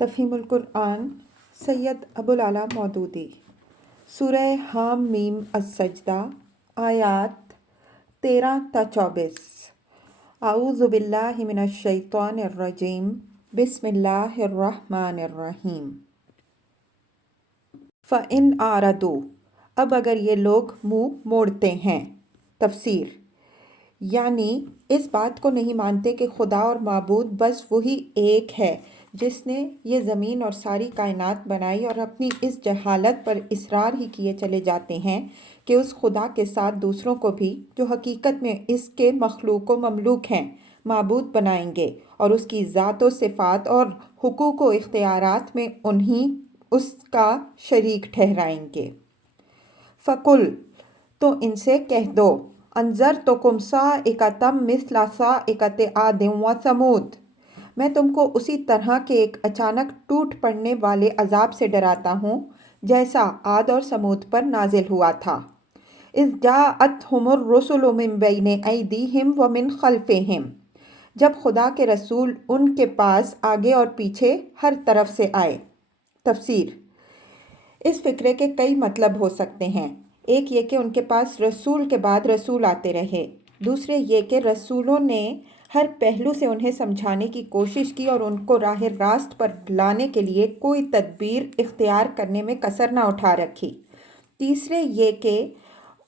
تفہیم القرآن سید ابوالعلا مودودی سورہ حام میم السجدہ آیات 13 تا 24۔ اعوذ باللہ من الشیطان الرجیم بسم اللہ الرحمن الرحیم۔ فَإِنْ أَعْرَضُوا، اب اگر یہ لوگ منہ موڑتے ہیں۔ تفسیر یعنی اس بات کو نہیں مانتے کہ خدا اور معبود بس وہی ایک ہے جس نے یہ زمین اور ساری کائنات بنائی، اور اپنی اس جہالت پر اصرار ہی کیے چلے جاتے ہیں کہ اس خدا کے ساتھ دوسروں کو بھی، جو حقیقت میں اس کے مخلوق و مملوک ہیں، معبود بنائیں گے، اور اس کی ذات و صفات اور حقوق و اختیارات میں انہیں اس کا شریک ٹھہرائیں گے۔ فَقُلْ، تو ان سے کہہ دو، أَنذَرْتُكُمْ صَاعِقَةً مِثْلَ صَاعِقَةِ عَادٍ وَثَمُودَ، میں تم کو اسی طرح کے ایک اچانک ٹوٹ پڑنے والے عذاب سے ڈراتا ہوں جیسا عاد اور سمود پر نازل ہوا تھا۔ إِذْ جَاءَتْهُمُ الرُّسُلُ مِنْ بَيْنِ أَيْدِيهِمْ وَمِنْ خَلْفِهِمْ، جب خدا کے رسول ان کے پاس آگے اور پیچھے ہر طرف سے آئے۔ تفسیر اس فقرے کے کئی مطلب ہو سکتے ہیں۔ ایک یہ کہ ان کے پاس رسول کے بعد رسول آتے رہے، دوسرے یہ کہ رسولوں نے ہر پہلو سے انہیں سمجھانے کی کوشش کی اور ان کو راہ راست پر لانے کے لیے کوئی تدبیر اختیار کرنے میں کسر نہ اٹھا رکھی۔ تیسرے یہ کہ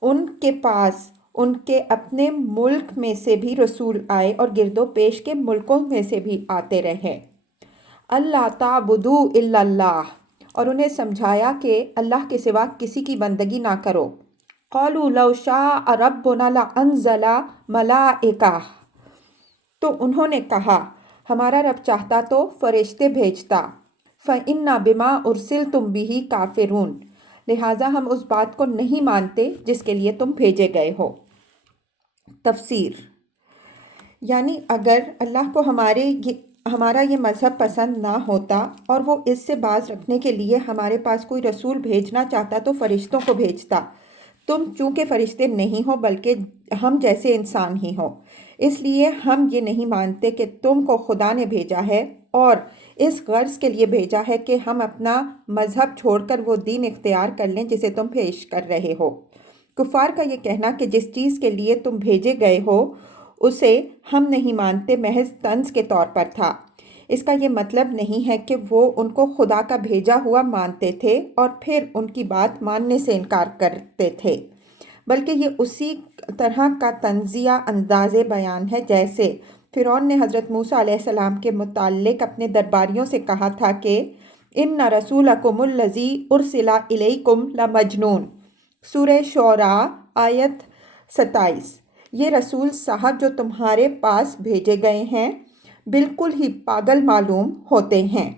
ان کے پاس ان کے اپنے ملک میں سے بھی رسول آئے اور گرد و پیش کے ملکوں میں سے بھی آتے رہے۔ اللہ تعبدوا الا اللہ، اور انہیں سمجھایا کہ اللہ کے سوا کسی کی بندگی نہ کرو۔ قالوا لو شاء ربنا لانزل ملائکہ، تو انہوں نے کہا ہمارا رب چاہتا تو فرشتے بھیجتا۔ فَإِنَّا بِمَا أُرْسِلْتُمْ بِهِ كَافِرُونَ، لہٰذا ہم اس بات کو نہیں مانتے جس کے لیے تم بھیجے گئے ہو۔ تفسیر یعنی اگر اللہ کو ہمارا یہ مذہب پسند نہ ہوتا اور وہ اس سے باز رکھنے کے لیے ہمارے پاس کوئی رسول بھیجنا چاہتا تو فرشتوں کو بھیجتا۔ تم چونکہ فرشتے نہیں ہو بلکہ ہم جیسے انسان ہی ہو، اس لیے ہم یہ نہیں مانتے کہ تم کو خدا نے بھیجا ہے، اور اس غرض کے لیے بھیجا ہے کہ ہم اپنا مذہب چھوڑ کر وہ دین اختیار کر لیں جسے تم پیش کر رہے ہو۔ کفار کا یہ کہنا کہ جس چیز کے لیے تم بھیجے گئے ہو اسے ہم نہیں مانتے محض طنز کے طور پر تھا۔ اس کا یہ مطلب نہیں ہے کہ وہ ان کو خدا کا بھیجا ہوا مانتے تھے اور پھر ان کی بات ماننے سے انکار کرتے تھے، بلکہ یہ اسی طرح کا طنزیہ انداز بیان ہے جیسے فرعون نے حضرت موسیٰ علیہ السلام کے متعلق اپنے درباریوں سے کہا تھا کہ إِنَّ رَسُولَكُمُ الَّذِي أُرْسِلَ إِلَيْكُمْ لَمَجْنُونٌ، سورہ شعراء آیت 27۔ یہ رسول صاحب جو تمہارے پاس بھیجے گئے ہیں بالکل ہی پاگل معلوم ہوتے ہیں۔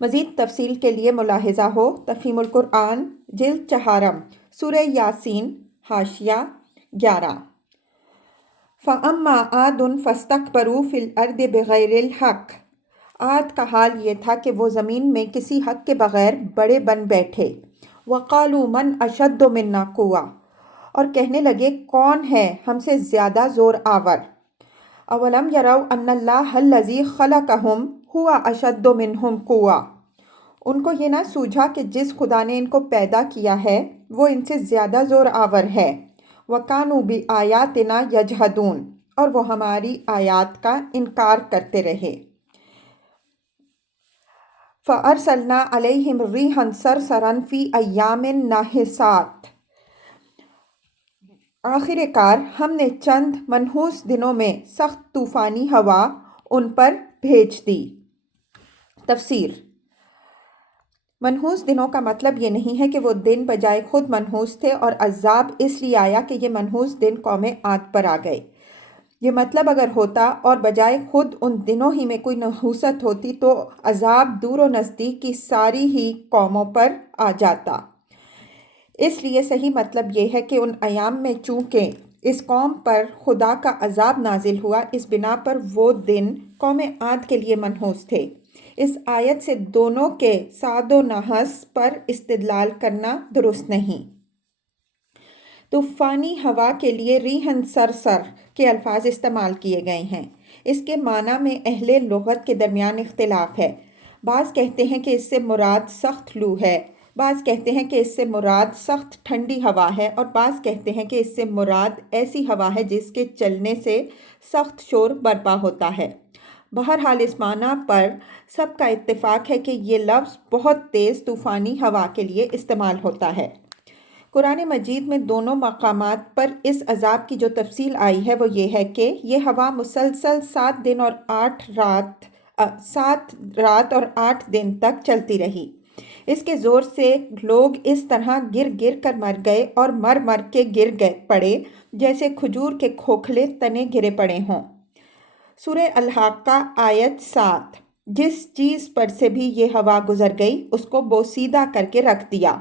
مزید تفصیل کے لیے ملاحظہ ہو تفہیم القرآن جلد 4 سورہ یاسین حاشیہ 11۔ فَأَمَّا عَادٌ فَاسْتَكْبَرُوا فِي الْأَرْضِ بِغَيْرِ الْحَقِّ، عاد کا حال یہ تھا کہ وہ زمین میں کسی حق کے بغیر بڑے بن بیٹھے۔ وَقَالُوا مَنْ أَشَدُّ مِنَّا قُوَّةً، اور کہنے لگے کون ہے ہم سے زیادہ زور آور۔ اولم یروا ان اللہ الذی خلقہم ہوا اشد منہم قوۃ، ان کو یہ نہ سوجھا کہ جس خدا نے ان کو پیدا کیا ہے وہ ان سے زیادہ زور آور ہے۔ وکانوا بآیاتنا یجحدون، اور وہ ہماری آیات کا انکار کرتے رہے۔ فأرسلنا علیہم ریحا صرصرا فی ایام ناحسات، آخر کار ہم نے چند منحوس دنوں میں سخت طوفانی ہوا ان پر بھیج دی۔ تفسیر منحوس دنوں کا مطلب یہ نہیں ہے کہ وہ دن بجائے خود منحوس تھے اور عذاب اس لیے آیا کہ یہ منحوس دن قوم عاد پر آ گئے۔ یہ مطلب اگر ہوتا اور بجائے خود ان دنوں ہی میں کوئی نحوست ہوتی تو عذاب دور و نزدیک کی ساری ہی قوموں پر آ جاتا۔ اس لیے صحیح مطلب یہ ہے کہ ان ایام میں چونکہ اس قوم پر خدا کا عذاب نازل ہوا، اس بنا پر وہ دن قوم عاد کے لیے منحوس تھے۔ اس آیت سے دونوں کے صاد و نحس پر استدلال کرنا درست نہیں۔ طوفانی ہوا کے لیے ریحًا صرصر کے الفاظ استعمال کیے گئے ہیں۔ اس کے معنی میں اہل لغت کے درمیان اختلاف ہے۔ بعض کہتے ہیں کہ اس سے مراد سخت لو ہے، بعض کہتے ہیں کہ اس سے مراد سخت ٹھنڈی ہوا ہے، اور بعض کہتے ہیں کہ اس سے مراد ایسی ہوا ہے جس کے چلنے سے سخت شور برپا ہوتا ہے۔ بہرحال اس معنی پر سب کا اتفاق ہے کہ یہ لفظ بہت تیز طوفانی ہوا کے لیے استعمال ہوتا ہے۔ قرآن مجید میں دونوں مقامات پر اس عذاب کی جو تفصیل آئی ہے وہ یہ ہے کہ یہ ہوا مسلسل 7 رات اور 8 دن تک چلتی رہی۔ اس کے زور سے لوگ اس طرح گر گر کر مر گئے اور مر مر کے گر پڑے جیسے کھجور کے کھوکھلے تنے گرے پڑے ہوں۔ سورہ الحاقہ آیت 7۔ جس چیز پر سے بھی یہ ہوا گزر گئی اس کو بوسیدہ کر کے رکھ دیا۔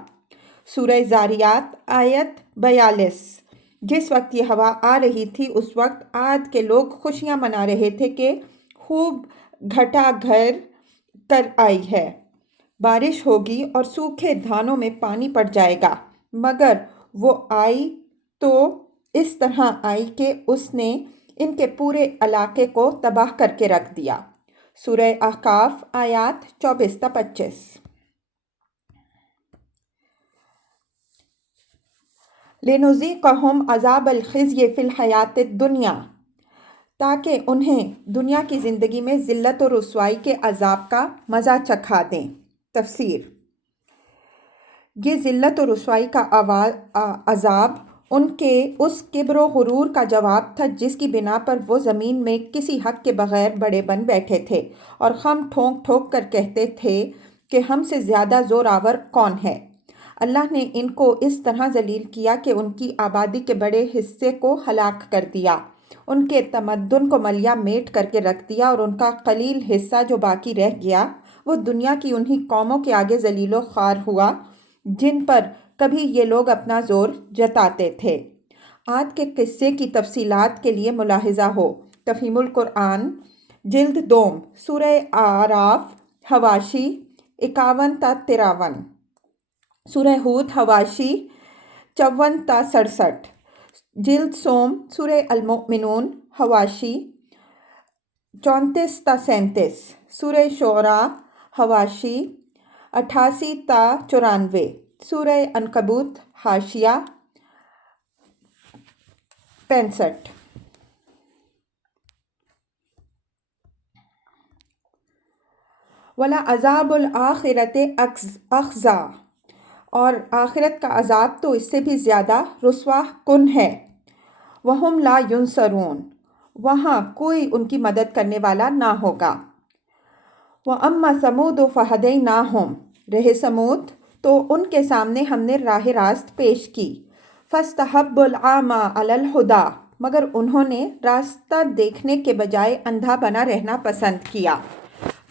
سورہ زاریات آیت 42۔ جس وقت یہ ہوا آ رہی تھی اس وقت عاد کے لوگ خوشیاں منا رہے تھے کہ خوب گھٹا گھر کر آئی ہے، بارش ہوگی اور سوکھے دھانوں میں پانی پڑ جائے گا، مگر وہ آئی تو اس طرح آئی کہ اس نے ان کے پورے علاقے کو تباہ کر کے رکھ دیا۔ سورہ احقاف آیات 24-25۔ لِنُذِيقَهُمْ عَذَابَ الْخِزْيِ فِي الْحَيَاةِ الدُّنْيَا، تاکہ انہیں دنیا کی زندگی میں ذلت و رسوائی کے عذاب کا مزہ چکھا دیں۔ تفسیر۔ یہ ذلت و رسوائی کا عذاب ان کے اس کبر و غرور کا جواب تھا جس کی بنا پر وہ زمین میں کسی حق کے بغیر بڑے بن بیٹھے تھے اور خم ٹھونک ٹھونک کر کہتے تھے کہ ہم سے زیادہ زور آور کون ہے۔ اللہ نے ان کو اس طرح ذلیل کیا کہ ان کی آبادی کے بڑے حصے کو ہلاک کر دیا، ان کے تمدن کو ملیا میٹ کر کے رکھ دیا، اور ان کا قلیل حصہ جو باقی رہ گیا وہ دنیا کی انہی قوموں کے آگے ذلیل و خوار ہوا جن پر کبھی یہ لوگ اپنا زور جتاتے تھے۔ عاد کے قصے کی تفصیلات کے لیے ملاحظہ ہو تفہیم القرآن جلد دوم، سورہ اعراف حواشی 51-53، سورہ ہود حواشی 54-67، جلد سوم سورہ المؤمنون حواشی 34-37، سورہ شعراء حواشی 88-94، سورہ عنکبوت حاشیہ 65۔ وَلَعَذَابُ الْآخِرَةِ أَخْزَىٰ، اور آخرت کا عذاب تو اس سے بھی زیادہ رسوا کن ہے۔ وَهُمْ لَا يُنصَرُونَ، وہاں کوئی ان کی مدد کرنے والا نہ ہوگا۔ وَأَمَّا ثَمُودُ فَهَدَيْنَاهُمْ، رہے سمود تو ان کے سامنے ہم نے راہ راست پیش کی۔ فَاسْتَحَبُّوا الْعَامَىٰ عَلَى الْهُدَىٰ، مگر انہوں نے راستہ دیکھنے کے بجائے اندھا بنا رہنا پسند کیا۔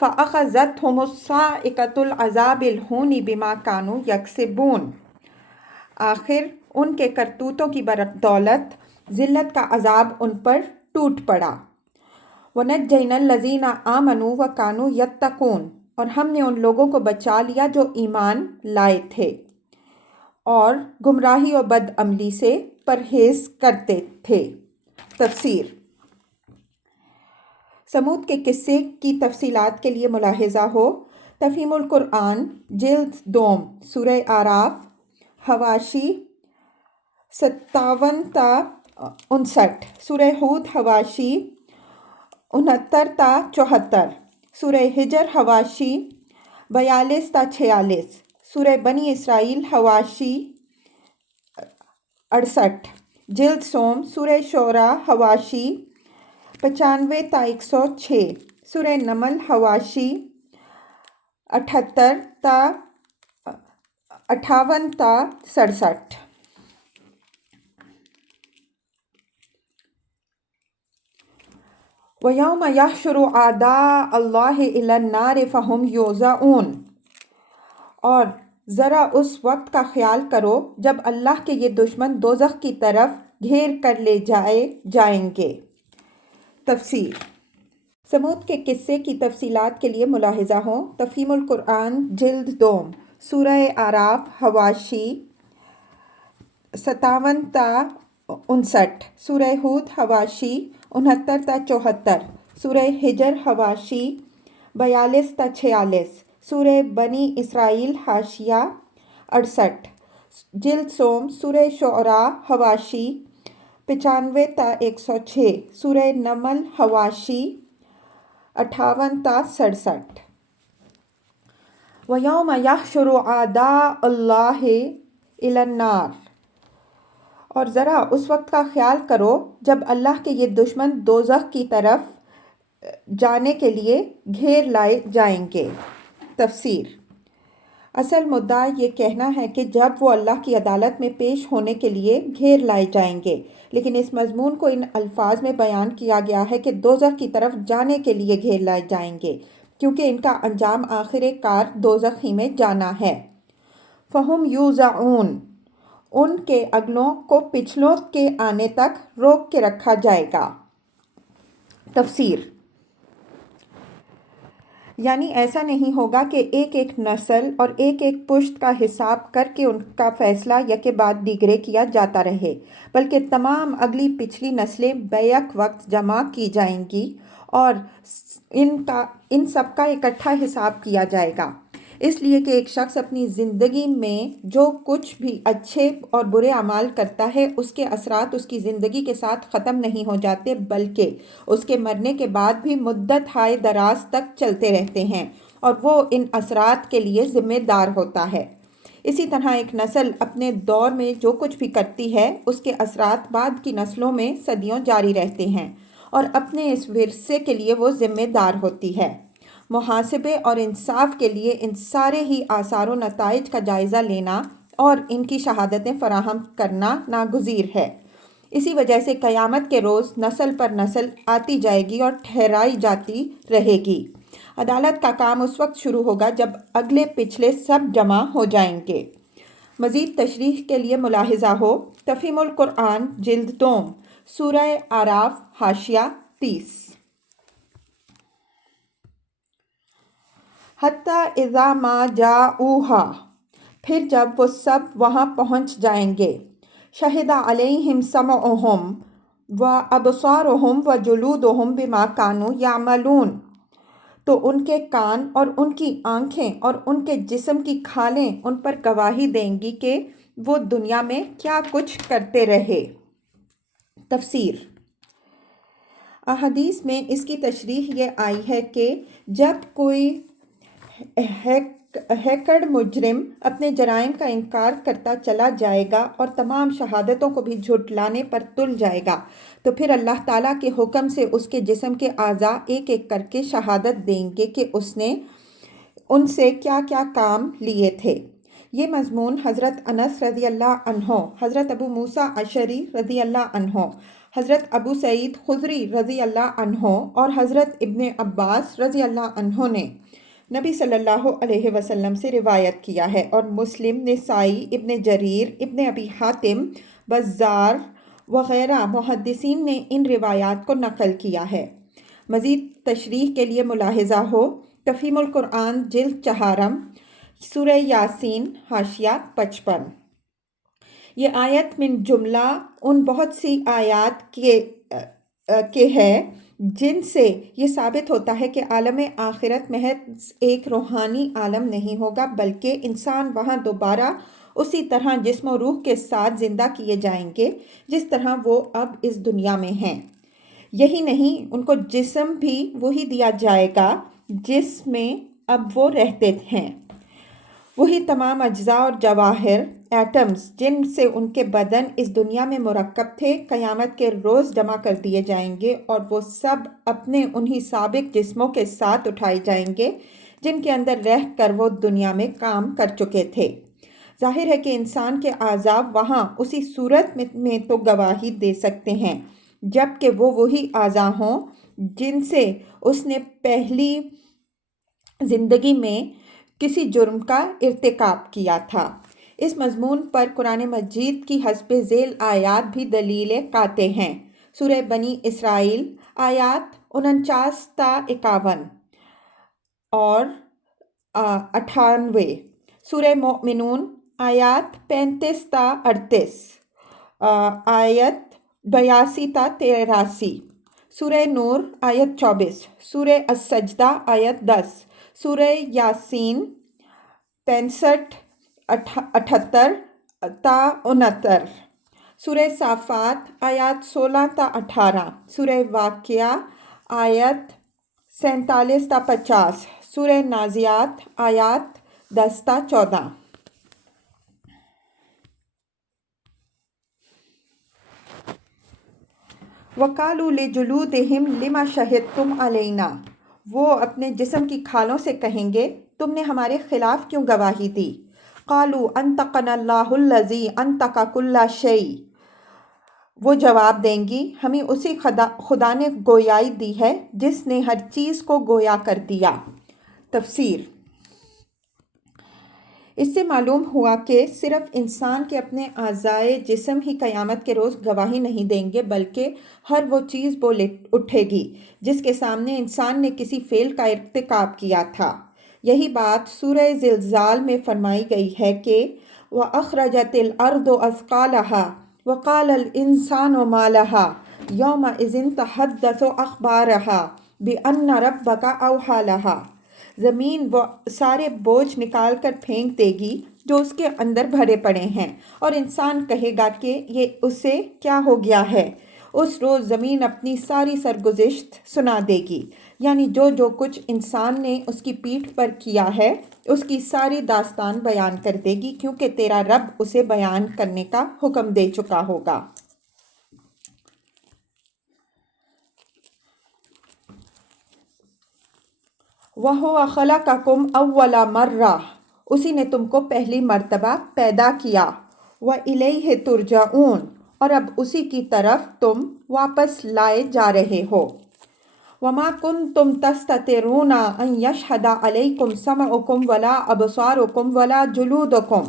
فَأَخَذَتْهُمُ الصَّاعِقَةُ الْعَذَابِ الْهُونِ بِمَا كَانُوا يَكْسِبُونَ، آخر ان کے کرتوتوں کی بدولت ذلت کا عذاب ان پر ٹوٹ پڑا۔ وَنَجَّيْنَا الَّذِينَ آمَنُوا وَكَانُوا يَتَّقُونَ، اور ہم نے ان لوگوں کو بچا لیا جو ایمان لائے تھے اور گمراہی و بد عملی سے پرہیز کرتے تھے۔ تفسیر۔ سمود کے قصے کی تفصیلات کے لیے ملاحظہ ہو تفہیم القرآن جلد دوم، سورہ اعراف حواشی 57-59، سورہ ہود حواشی 69-74، سورہ ہجر حواشی 42-46، سورہ بنی اسرائیل حواشی 68، جلد سوم سورہ شعراء حواشی 95-106، سورہ نمل حواشی 58-58-67۔ وَيَوْمَ يَحْشُرُ أَعْدَاءَ اللَّهِ إِلَى النَّارِ فَهُمْ يُوزَعُونَ، اور ذرا اس وقت کا خیال کرو جب اللہ کے یہ دشمن دوزخ کی طرف گھیر کر لے جائیں گے۔ تفسیر۔ سمود کے قصے کی تفصیلات کے لیے ملاحظہ ہو تفہیم القرآن جلد دوم، سورہ اعراف حواشی 57-59، سورہ ہود حواشی 69-74، سورہ ہجر حواشی 42-46، سورہ بنی اسرائیل حاشیہ 68، جلد سوم سورہ شعراء حواشی 95 تا 106، سورہ نمل حواشی 58 تا 67۔ وَيَوْمَ يَحْشُرُ أَعْدَاءَ اللَّهِ إِلَى النَّارِ، اور ذرا اس وقت کا خیال کرو جب اللہ کے یہ دشمن دوزخ کی طرف جانے کے لیے گھیر لائے جائیں گے۔ تفسیر: اصل مدعا یہ کہنا ہے کہ جب وہ اللہ کی عدالت میں پیش ہونے کے لیے گھیر لائے جائیں گے، لیکن اس مضمون کو ان الفاظ میں بیان کیا گیا ہے کہ دوزخ کی طرف جانے کے لیے گھیر لائے جائیں گے، کیونکہ ان کا انجام آخر کار دوزخ ہی میں جانا ہے۔ فَهُمْ يُوزَعُونَ، ان کے اگلوں کو پچھلوں کے آنے تک روک کے رکھا جائے گا۔ تفسیر: یعنی ایسا نہیں ہوگا کہ ایک ایک نسل اور ایک ایک پشت کا حساب کر کے ان کا فیصلہ یکے بعد دیگرے کیا جاتا رہے، بلکہ تمام اگلی پچھلی نسلیں بیک وقت جمع کی جائیں گی اور ان سب کا اکٹھا حساب کیا جائے گا، اس لیے کہ ایک شخص اپنی زندگی میں جو کچھ بھی اچھے اور برے اعمال کرتا ہے اس کے اثرات اس کی زندگی کے ساتھ ختم نہیں ہو جاتے، بلکہ اس کے مرنے کے بعد بھی مدت ہائے دراز تک چلتے رہتے ہیں اور وہ ان اثرات کے لیے ذمہ دار ہوتا ہے۔ اسی طرح ایک نسل اپنے دور میں جو کچھ بھی کرتی ہے اس کے اثرات بعد کی نسلوں میں صدیوں جاری رہتے ہیں اور اپنے اس ورثے کے لیے وہ ذمہ دار ہوتی ہے۔ محاسبے اور انصاف کے لیے ان سارے ہی آثار و نتائج کا جائزہ لینا اور ان کی شہادتیں فراہم کرنا ناگزیر ہے۔ اسی وجہ سے قیامت کے روز نسل پر نسل آتی جائے گی اور ٹھہرائی جاتی رہے گی۔ عدالت کا کام اس وقت شروع ہوگا جب اگلے پچھلے سب جمع ہو جائیں گے۔ مزید تشریح کے لیے ملاحظہ ہو تفہیم القرآن جلد دوم سورہ اعراف حاشیہ 30۔ حتیٰ اذا ما جاؤہا، پھر جب وہ سب وہاں پہنچ جائیں گے، شہد علیہم سمعہم و ابصارہم و جلودہم بما کانوا یعملون، تو ان کے کان اور ان کی آنکھیں اور ان کے جسم کی کھالیں ان پر گواہی دیں گی کہ وہ دنیا میں کیا کچھ کرتے رہے۔ تفسیر: احادیث میں اس کی تشریح یہ آئی ہے کہ جب کوئی ہیکڑ مجرم اپنے جرائم کا انکار کرتا چلا جائے گا اور تمام شہادتوں کو بھی جھٹلانے پر تل جائے گا، تو پھر اللہ تعالیٰ کے حکم سے اس کے جسم کے اعضاء ایک ایک کر کے شہادت دیں گے کہ اس نے ان سے کیا کیا کام لیے تھے۔ یہ مضمون حضرت انس رضی اللہ عنہ، حضرت ابو موسیٰ اشعری رضی اللہ عنہ، حضرت ابو سعید خدری رضی اللہ عنہ اور حضرت ابن عباس رضی اللہ عنہ نے نبی صلی اللہ علیہ وسلم سے روایت کیا ہے، اور مسلم، نسائی، ابن جریر، ابن ابی حاتم، بزار وغیرہ محدثین نے ان روایات کو نقل کیا ہے۔ مزید تشریح کے لیے ملاحظہ ہو تفہیم القرآن جلد چہارم سورہ یاسین حاشیہ 55۔ یہ آیت من جملہ ان بہت سی آیات کے ہے جن سے یہ ثابت ہوتا ہے کہ عالم آخرت محض ایک روحانی عالم نہیں ہوگا، بلکہ انسان وہاں دوبارہ اسی طرح جسم و روح کے ساتھ زندہ کیے جائیں گے جس طرح وہ اب اس دنیا میں ہیں۔ یہی نہیں، ان کو جسم بھی وہی دیا جائے گا جس میں اب وہ رہتے ہیں، وہی تمام اجزاء اور جواہر ایٹمز جن سے ان کے بدن اس دنیا میں مرکب تھے قیامت کے روز جمع کر دیے جائیں گے اور وہ سب اپنے انہی سابق جسموں کے ساتھ اٹھائے جائیں گے جن کے اندر رہ کر وہ دنیا میں کام کر چکے تھے۔ ظاہر ہے کہ انسان کے اعضاء وہاں اسی صورت میں تو گواہی دے سکتے ہیں جبکہ وہ وہی اعضاء ہوں جن سے اس نے پہلی زندگی میں کسی جرم کا ارتکاب کیا تھا۔ اس مضمون پر قرآن مجید کی حسب ذیل آیات بھی دلیل قاطع ہیں۔ سورہ بنی اسرائیل آیات 49 تا 51 اور 98، سورہ مومنون آیات 35 تا 38، آیت 82 تا 83، سورہ نور آیت 24، سورہ السجدہ آیت 10، سورہ یاسین 65 78 تا 69، سورہ صافات آیات 16 تا 18، سورہ واقعہ آیت 47 تا 50، سورہ نازیات آیات 10 تا 14۔ وَقَالُوا لِجُلُودِهِمْ لِمَ شَهِدتُّمْ عَلَيْنَا، وہ اپنے جسم کی کھالوں سے کہیں گے تم نے ہمارے خلاف کیوں گواہی دی؟ قَالُوا أَنطَقَنَا اللَّهُ الَّذِي أَنطَقَ كُلَّ شَيْءٍ، وہ جواب دیں گی ہمیں اسی خدا نے گویائی دی ہے جس نے ہر چیز کو گویا کر دیا۔ تفسیر۔ اس سے معلوم ہوا کہ صرف انسان کے اپنے اعضائے جسم ہی قیامت کے روز گواہی نہیں دیں گے، بلکہ ہر وہ چیز بول اٹھے گی جس کے سامنے انسان نے کسی فعل کا ارتکاب کیا تھا۔ یہی بات سورہ زلزال میں فرمائی گئی ہے کہ وَأَخْرَجَتِ الْأَرْضُ أَثْقَالَهَا وَقَالَ الْإِنسَانُ مَا لَهَا يَوْمَئِذٍ تُحَدِّثُ أَخْبَارَهَا بِأَنَّ رَبَّكَ أَوْحَىٰ لَهَا، زمین وہ سارے بوجھ نکال کر پھینک دے گی جو اس کے اندر بھرے پڑے ہیں، اور انسان کہے گا کہ یہ اسے کیا ہو گیا ہے۔ اس روز زمین اپنی ساری سرگزشت سنا دے گی، یعنی جو کچھ انسان نے اس کی پیٹھ پر کیا ہے اس کی ساری داستان بیان کر دے گی، کیونکہ تیرا رب اسے بیان کرنے کا حکم دے چکا ہوگا۔ وَهُوَ خَلَقَكُمْ أَوَّلَ مَرَّةٍ، اسی نے تم کو پہلی مرتبہ پیدا کیا۔ وَإِلَيْهِ تُرْجَعُونَ، اور اب اسی کی طرف تم واپس لائے جا رہے ہو۔ وَمَا كُنْتُمْ تَسْتَتِرُونَ أَنْ يَشْهَدَ عَلَيْكُمْ سَمْعُكُمْ وَلَا أَبْصَارُكُمْ وَلَا جُلُودُكُمْ،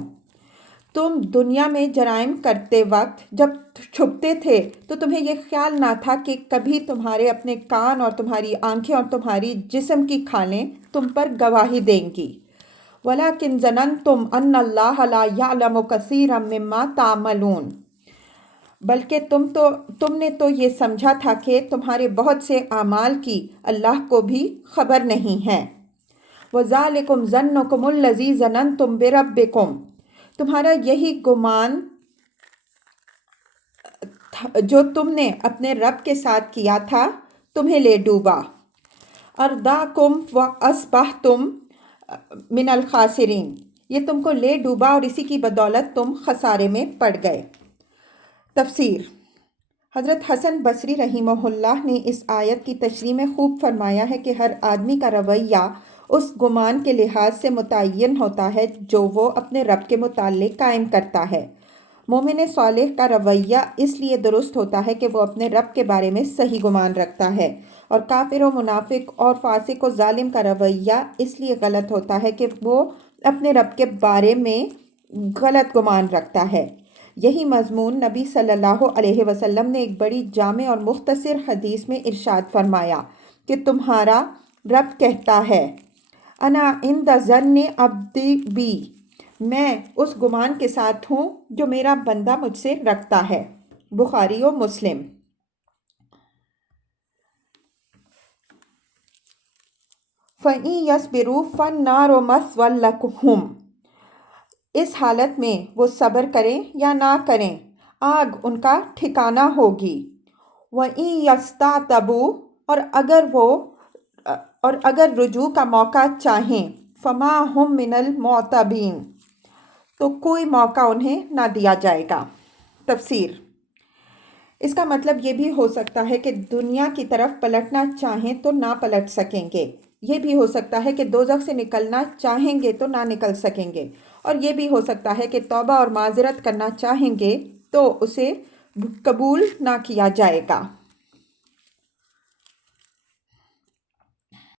تم دنیا میں جرائم کرتے وقت جب چھپتے تھے تو تمہیں یہ خیال نہ تھا کہ کبھی تمہارے اپنے کان اور تمہاری آنکھیں اور تمہاری جسم کی کھالیں تم پر گواہی دیں گی۔ وَلَكِنْ ظَنَنْتُمْ أَنَّ اللَّهَ لَا يَعْلَمُ كَثِيرًا مِّمَّا تَعْمَلُونَ، بلکہ تم نے تو یہ سمجھا تھا کہ تمہارے بہت سے اعمال کی اللہ کو بھی خبر نہیں ہے۔ وَذَلِكُمْ ظَنُّكُمُ الَّذِي ظَنَنْتُمْ بِرَبِّكُمْ، تمہارا یہی گمان جو تم نے اپنے رب کے ساتھ کیا تھا تمہیں لے ڈوبا۔ ارداکم وَأَصْبَحْتُمْ مِنَ الْخَاسِرِينَ، یہ تم کو لے ڈوبا اور اسی کی بدولت تم خسارے میں پڑ گئے۔ تفسیر۔ حضرت حسن بصری رحمہ اللہ نے اس آیت کی تشریح میں خوب فرمایا ہے کہ ہر آدمی کا رویہ اس گمان کے لحاظ سے متعین ہوتا ہے جو وہ اپنے رب کے متعلق قائم کرتا ہے۔ مومن صالح کا رویہ اس لیے درست ہوتا ہے کہ وہ اپنے رب کے بارے میں صحیح گمان رکھتا ہے، اور کافر و منافق اور فاسق و ظالم کا رویہ اس لیے غلط ہوتا ہے کہ وہ اپنے رب کے بارے میں غلط گمان رکھتا ہے۔ یہی مضمون نبی صلی اللہ علیہ وسلم نے ایک بڑی جامع اور مختصر حدیث میں ارشاد فرمایا کہ تمہارا رب کہتا ہے انا عند ظن عبدی بی، میں اس گمان کے ساتھ ہوں جو میرا بندہ مجھ سے رکھتا ہے۔ بخاری و مسلم۔ فَإِن يَصْبِرُوا فَالنَّارُ مَثْوًى لَهُمْ، اس حالت میں وہ صبر کریں یا نہ کریں آگ ان کا ٹھکانہ ہوگی۔ وَإِن يَسْتَعْتَبُوا، اور اگر رجوع کا موقع چاہیں فَمَا هُمْ مِنَ الْمُعْتَبِينَ، تو کوئی موقع انہیں نہ دیا جائے گا۔ تفسیر۔ اس کا مطلب یہ بھی ہو سکتا ہے کہ دنیا کی طرف پلٹنا چاہیں تو نہ پلٹ سکیں گے، یہ بھی ہو سکتا ہے کہ دوزخ سے نکلنا چاہیں گے تو نہ نکل سکیں گے، اور یہ بھی ہو سکتا ہے کہ توبہ اور معذرت کرنا چاہیں گے تو اسے قبول نہ کیا جائے گا۔